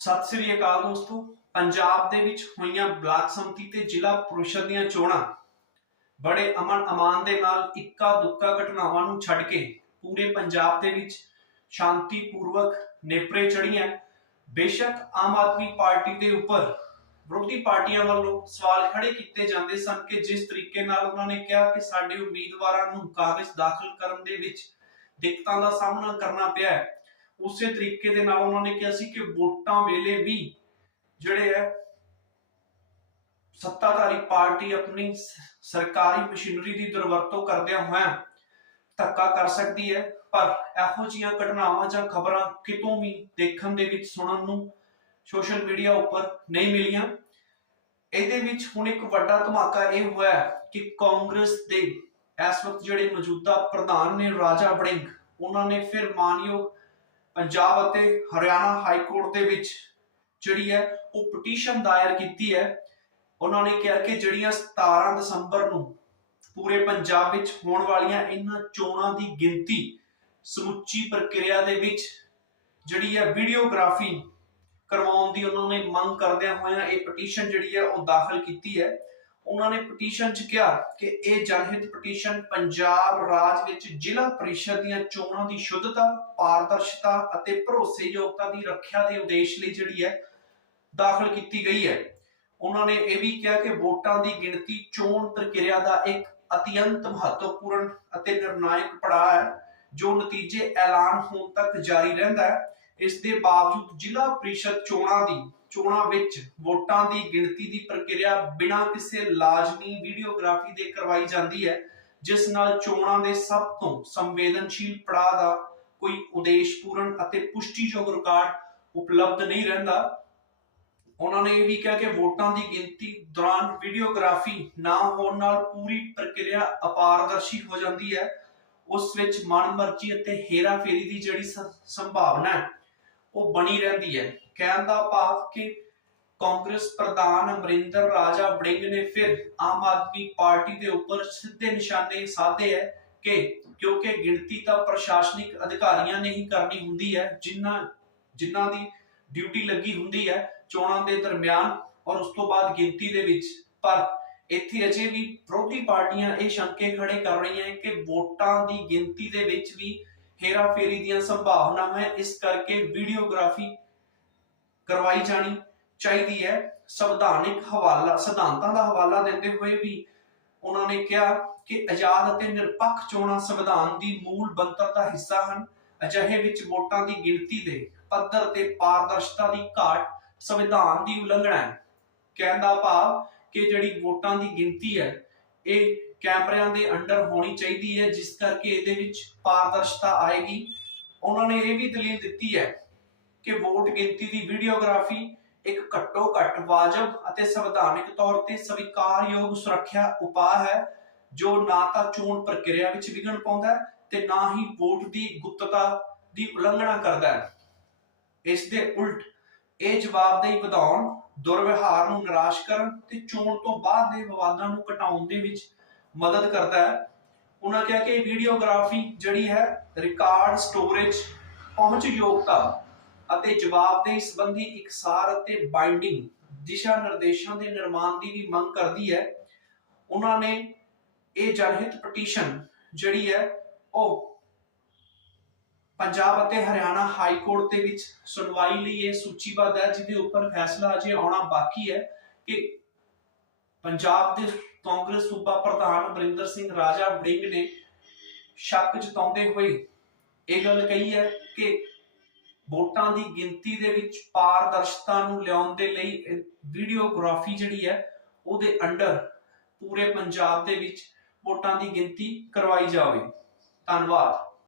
ਸਤਿ ਸ੍ਰੀ ਅਕਾਲ ਦੋਸਤੋ। ਪੰਜਾਬ ਦੇ ਵਿੱਚ ਹੋਈਆਂ ਬਲਾਕ ਸੰਮਤੀ ਤੇ ਜ਼ਿਲ੍ਹਾ ਪ੍ਰੀਸ਼ਦ ਦੀਆਂ ਚੋਣਾਂ ਬੜੇ ਅਮਨ ਅਮਾਨ ਦੇ ਨਾਲ ਇੱਕਾ ਦੁੱਕਾ ਘਟਨਾਵਾਂ ਨੂੰ ਛੱਡ ਕੇ ਪੂਰੇ ਪੰਜਾਬ ਦੇ ਵਿੱਚ ਸ਼ਾਂਤੀਪੂਰਵਕ ਨੇਪਰੇ ਚੜੀਆਂ ਬੇਸ਼ੱਕ ਆਮ ਆਦਮੀ ਪਾਰਟੀ ਦੇ ਉੱਪਰ ਵਿਰੋਧੀ ਪਾਰਟੀਆਂ ਵੱਲੋਂ ਸਵਾਲ ਖੜੇ ਕੀਤੇ ਜਾਂਦੇ ਸਨ ਕਿ ਜਿਸ ਤਰੀਕੇ ਨਾਲ ਉਹਨਾਂ ਨੇ ਕਿਹਾ ਕਿ ਸਾਡੇ ਉਮੀਦਵਾਰਾਂ ਨੂੰ ਕਾਗਜ਼ ਦਾਖਲ ਕਰਨ ਦੇ ਵਿੱਚ ਦਿੱਕਤਾਂ ਦਾ ਸਾਹਮਣਾ ਕਰਨਾ ਪਿਆ ਹੈ। ਉਸੇ ਤਰੀਕੇ ਦੇ ਨਾਲ ਉਹਨਾਂ ਨੇ ਕਿਹਾ ਸੀ ਕਿ ਵੋਟਾਂ ਵੇਲੇ ਵੀ ਜਿਹੜੇ ਹੈ, ਸੱਤਾਧਾਰੀ ਪਾਰਟੀ ਆਪਣੀ ਸਰਕਾਰੀ ਮਸ਼ੀਨਰੀ ਦੀ ਦੁਰਵਰਤੋਂ ਕਰਦਿਆਂ ਹੋਇਆਂ ਧੱਕਾ ਕਰ ਸਕਦੀ ਹੈ, ਪਰ ਇਹੋ ਜਿਹੀਆਂ ਘਟਨਾਵਾਂ ਜਾਂ ਖਬਰਾਂ ਕਿਤੋਂ ਵੀ ਦੇਖਣ ਦੇ ਵਿੱਚ ਸੁਣਨ ਨੂੰ ਸੋਸ਼ਲ ਮੀਡੀਆ ਉੱਪਰ ਨਹੀਂ ਮਿਲੀਆਂ। ਇਹਦੇ ਵਿੱਚ ਹੁਣ ਇੱਕ ਵੱਡਾ ਧਮਾਕਾ ਇਹ ਹੋਇਆ ਹੈ ਕਿ ਕਾਂਗਰਸ ਦੇ ਇਸ ਵਕਤ ਜਿਹੜੇ ਮੌਜੂਦਾ ਪ੍ਰਧਾਨ ਨੇ ਰਾਜਾ ਵੜਿੰਗ, ਉਹਨਾਂ ਨੇ ਫਿਰ ਮਾਨਯੋਗ ਪੰਜਾਬ ਅਤੇ ਹਰਿਆਣਾ ਹਾਈ ਕੋਰਟ ਦੇ ਵਿੱਚ ਜਿਹੜੀ ਹੈ ਉਹ ਪਟੀਸ਼ਨ ਦਾਇਰ ਕੀਤੀ ਹੈ। ਉਹਨਾਂ ਨੇ ਕਿਹਾ ਕਿ ਜਿਹੜੀਆਂ 17 ਦਸੰਬਰ ਨੂੰ ਪੂਰੇ ਪੰਜਾਬ ਵਿੱਚ ਹੋਣ ਵਾਲੀਆਂ ਇਹਨਾਂ ਚੋਣਾਂ ਦੀ ਗਿਣਤੀ ਸਮੁੱਚੀ ਪ੍ਰਕਿਰਿਆ ਦੇ ਵਿੱਚ ਜਿਹੜੀ ਹੈ ਵੀਡੀਓਗ੍ਰਾਫੀ ਕਰਵਾਉਣ ਦੀ ਉਹਨਾਂ ਨੇ ਮੰਗ ਕਰਦਿਆਂ ਹੋਇਆਂ ਇਹ ਪਟੀਸ਼ਨ ਜਿਹੜੀ ਹੈ ਉਹ ਦਾਖਲ ਕੀਤੀ ਹੈ। ਉਹਨਾਂ ਨੇ ਪਟੀਸ਼ਨ 'ਚ ਕਿਹਾ ਕਿ ਇਹ ਜਨਹਿਤ ਪਟੀਸ਼ਨ ਪੰਜਾਬ ਰਾਜ ਵਿੱਚ ਜ਼ਿਲ੍ਹਾ ਪ੍ਰੀਸ਼ਦ ਦੀਆਂ ਚੋਣਾਂ ਦੀ ਸ਼ੁੱਧਤਾ, ਪਾਰਦਰਸ਼ਤਾ ਅਤੇ ਭਰੋਸੇਯੋਗਤਾ ਦੀ ਰੱਖਿਆ ਦੇ ਉਦੇਸ਼ ਲਈ ਜਿਹੜੀ ਹੈ ਦਾਖਲ ਕੀਤੀ ਗਈ ਹੈ। ਉਹਨਾਂ ਨੇ ਇਹ ਵੀ ਕਿਹਾ ਕਿ ਵੋਟਾਂ ਦੀ ਗਿਣਤੀ ਚੋਣ ਪ੍ਰਕਿਰਿਆ ਦਾ ਇੱਕ ਅਤਿਅੰਤ ਮਹੱਤਵਪੂਰਨ ਅਤੇ ਨਿਰਣਾਇਕ ਪੜਾਅ ਹੈ, ਜੋ ਨਤੀਜੇ ਐਲਾਨ ਹੋਣ ਤੱਕ ਜਾਰੀ ਰਹਿੰਦਾ ਹੈ। ਇਸ ਦੇ ਬਾਵਜੂਦ ਜ਼ਿਲ੍ਹਾ ਪ੍ਰੀਸ਼ਦ ਚੋਣਾਂ ਦੀ, ਚੋਣਾਂ ਵਿੱਚ ਵੋਟਾਂ ਦੀ ਗਿਣਤੀ ਦੀ ਪ੍ਰਕਿਰਿਆ ਬਿਨਾਂ ਕਿਸੇ ਲਾਜ਼ਮੀ ਵੀਡੀਓਗ੍ਰਾਫੀ ਦੇ ਕਰਵਾਈ ਜਾਂਦੀ ਹੈ, ਜਿਸ ਨਾਲ ਚੋਣਾਂ ਦੇ ਸਭ ਤੋਂ ਸੰਵੇਦਨਸ਼ੀਲ ਪੜਾਅ ਦਾ ਕੋਈ ਉਦੇਸ਼ਪੂਰਨ ਅਤੇ ਪੁਸ਼ਟੀਯੋਗ ਰਿਕਾਰਡ ਉਪਲਬਧ ਨਹੀਂ ਰਹਿੰਦਾ। ਉਹਨਾਂ ਨੇ ਇਹ ਵੀ ਕਿਹਾ ਕਿ ਵੋਟਾਂ ਦੀ ਗਿਣਤੀ ਦੌਰਾਨ ਵੀਡੀਓਗ੍ਰਾਫੀ ਨਾ ਹੋਣ ਨਾਲ ਪੂਰੀ ਪ੍ਰਕਿਰਿਆ ਅਪਾਰਦਰਸ਼ੀ ਹੋ ਜਾਂਦੀ ਹੈ। ਉਸ ਵਿੱਚ ਮਨਮਰਜ਼ੀ ਅਤੇ ਹੇਰਾਫੇਰੀ ਦੀ ਜਿਹੜੀ ਸੰਭਾਵਨਾ ਹੈ ਉਹ ਬਣੀ ਰਹਿੰਦੀ ਹੈ। ਕਹਿਣ ਦਾ ਭਾਵ ਕਿ ਕਾਂਗਰਸ ਪ੍ਰਧਾਨ ਅਮਰਿੰਦਰ ਰਾਜਾ ਵੜਿੰਗ ਨੇ ਫਿਰ ਆਮ ਆਦਮੀ ਪਾਰਟੀ ਦੇ ਉੱਪਰ ਸਿੱਧੇ ਨਿਸ਼ਾਨੇ ਸਾਧੇ ਹੈ ਕਿ ਕਿਉਂਕਿ ਗਿਣਤੀ ਤਾਂ ਪ੍ਰਸ਼ਾਸਨਿਕ ਅਧਿਕਾਰੀਆਂ ਨੇ ਹੀ ਕਰਨੀ ਹੁੰਦੀ ਹੈ ਜਿਨ੍ਹਾਂ ਜਿਨ੍ਹਾਂ ਦੀ ਡਿਊਟੀ ਲੱਗੀ ਹੁੰਦੀ ਹੈ ਚੋਣਾਂ ਦੇ ਦਰਮਿਆਨ ਔਰ ਉਸ ਤੋਂ ਬਾਅਦ ਗਿਣਤੀ ਦੇ ਵਿੱਚ। ਪਰ ਇੱਥੇ ਅਜੇ ਵੀ ਵਿਰੋਧੀ ਪਾਰਟੀਆਂ ਇਹ ਸ਼ੰਕੇ ਖੜੇ ਕਰ ਰਹੀਆਂ ਕਿ ਵੋਟਾਂ ਦੀ ਗਿਣਤੀ ਦੇ ਵਿੱਚ ਵੀ ਹੇਰਾਫੇਰੀ ਦੀਆਂ ਸੰਭਾਵਨਾਵਾਂ ਇਸ ਕਰਕੇ ਵੀਡੀਓਗ੍ਰਾਫੀ ਕਰਵਾਈ ਜਾਣੀ ਚਾਹੀਦੀ ਹੈ। ਸੰਵਿਧਾਨਿਕ ਹਵਾਲਾ, ਸਿਧਾਂਤਾਂ ਦਾ ਹਵਾਲਾ ਦਿੰਦੇ ਹੋਏ ਵੀ ਉਹਨਾਂ ਨੇ ਕਿਹਾ ਕਿ ਆਜ਼ਾਦ ਅਤੇ ਨਿਰਪੱਖ ਚੋਣਾਂ ਸੰਵਿਧਾਨ ਦੀ ਮੂਲ ਬਣਤਰ ਦਾ ਹਿੱਸਾ ਹਨ। ਅਜਿਹੇ ਵਿੱਚ ਵੋਟਾਂ ਦੀ ਗਿਣਤੀ ਦੇ ਪੱਧਰ ਤੇ ਪਾਰਦਰਸ਼ਤਾ ਦੀ ਘਾਟ ਸੰਵਿਧਾਨ ਦੀ ਉਲੰਘਣਾ ਹੈ। ਕਹਿਣ ਦਾ ਭਾਵ ਕਿ ਜਿਹੜੀ ਵੋਟਾਂ ਦੀ ਗਿਣਤੀ ਹੈ, ਇਹ ਕੈਮਰਿਆਂ ਦੇ ਅੰਡਰ ਹੋਣੀ ਚਾਹੀਦੀ ਹੈ, ਜਿਸ ਕਰਕੇ ਇਹਦੇ ਵਿੱਚ ਪਾਰਦਰਸ਼ਤਾ ਆਏਗੀ। ਉਹਨਾਂ ਨੇ ਇਹ ਵੀ ਦਲੀਲ ਦਿੱਤੀ ਹੈ ਕਿ ਵੋਟ ਗਿਣਤੀ ਦੀ ਵੀਡੀਓਗ੍ਰਾਫੀ ਇੱਕ ਘੱਟੋ ਘੱਟ ਵਾਜਬ ਅਤੇ ਸੰਵਿਧਾਨਿਕ ਤੌਰ ਤੇ ਸਵੀਕਾਰਯੋਗ ਸੁਰੱਖਿਆ ਉਪਾਅ ਹੈ, ਜੋ ਨਾ ਤਾਂ ਚੋਣ ਪ੍ਰਕਿਰਿਆ ਵਿੱਚ ਵਿਘਨ ਪਾਉਂਦਾ ਹੈ ਤੇ ਨਾ ਹੀ ਵੋਟ ਦੀ ਗੁਪਤਤਾ ਦੀ ਉਲੰਘਣਾ ਕਰਦਾ ਹੈ। ਇਸ ਦੇ ਉਲਟ ਇਹ ਜਵਾਬਦੇਹੀ ਵਧਾਉਣ ਦੁਰਵਿਵਹਾਰ ਨੂੰ ਨਿਰਾਸ਼ ਕਰਨ ਤੇ ਚੋਣ ਤੋਂ ਬਾਅਦ ਦੇ ਵਿਵਾਦਾਂ ਨੂੰ ਘਟਾਉਣ ਦੇ ਵਿੱਚ ਮਦਦ ਕਰਦਾ ਹੈ। ਉਹਨਾਂ ਕਿਹਾ ਕਿ ਵੀਡੀਓਗ੍ਰਾਫੀ ਜਿਹੜੀ ਹੈ ਰਿਕਾਰਡ ਸਟੋਰੇਜ ਪਹੁੰਚ ਯੋਗਤਾ ਅਤੇ ਜਵਾਬਦੇਹੀ ਸੰਬੰਧੀ ਇਕਸਾਰ ਅਤੇ ਬਾਈਂਡਿੰਗ ਦਿਸ਼ਾ ਨਿਰਦੇਸ਼ਾਂ ਦੇ ਨਿਰਮਾਣ ਦੀ ਵੀ ਮੰਗ ਕਰਦੀ ਹੈ। ਉਹਨਾਂ ਨੇ ਇਹ ਜਨਹਿਤ ਪਟੀਸ਼ਨ ਜਿਹੜੀ ਹੈ, ਉਹ ਪੰਜਾਬ ਅਤੇ ਹਰਿਆਣਾ ਹਾਈ ਕੋਰਟ ਦੇ ਵਿੱਚ ਸੁਣਵਾਈ ਲਈ ਇਹ ਸੂਚੀਬੱਧ ਹੈ, ਜਿਹਦੇ ਉੱਪਰ ਫੈਸਲਾ ਅਜੇ ਆਉਣਾ ਬਾਕੀ ਹੈ ਕਿ ਪੰਜਾਬ ਦੇ ਕਾਂਗਰਸ ਸੂਬਾ ਪ੍ਰਧਾਨ ਅਮਰਿੰਦਰ ਸਿੰਘ ਰਾਜਾ ਵੜਿੰਗ ਨੇ ਸ਼ੱਕ ਜਤਾਉਂਦੇ ਹੋਏ ਇਹ ਗੱਲ ਕਹੀ ਹੈ ਕਿ ਵੋਟਾਂ ਦੀ ਗਿਣਤੀ ਦੇ ਵਿੱਚ ਪਾਰਦਰਸ਼ਤਾ ਨੂੰ ਲਿਆਉਣ ਦੇ ਲਈ ਵੀਡੀਓਗ੍ਰਾਫੀ ਜਿਹੜੀ ਹੈ, ਉਹਦੇ ਅੰਡਰ ਪੂਰੇ ਪੰਜਾਬ ਦੇ ਵਿੱਚ ਵੋਟਾਂ ਦੀ ਗਿਣਤੀ ਕਰਵਾਈ ਜਾਵੇ। ਧੰਨਵਾਦ।